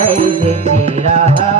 ¡Suscríbete al canal!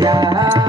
Yeah.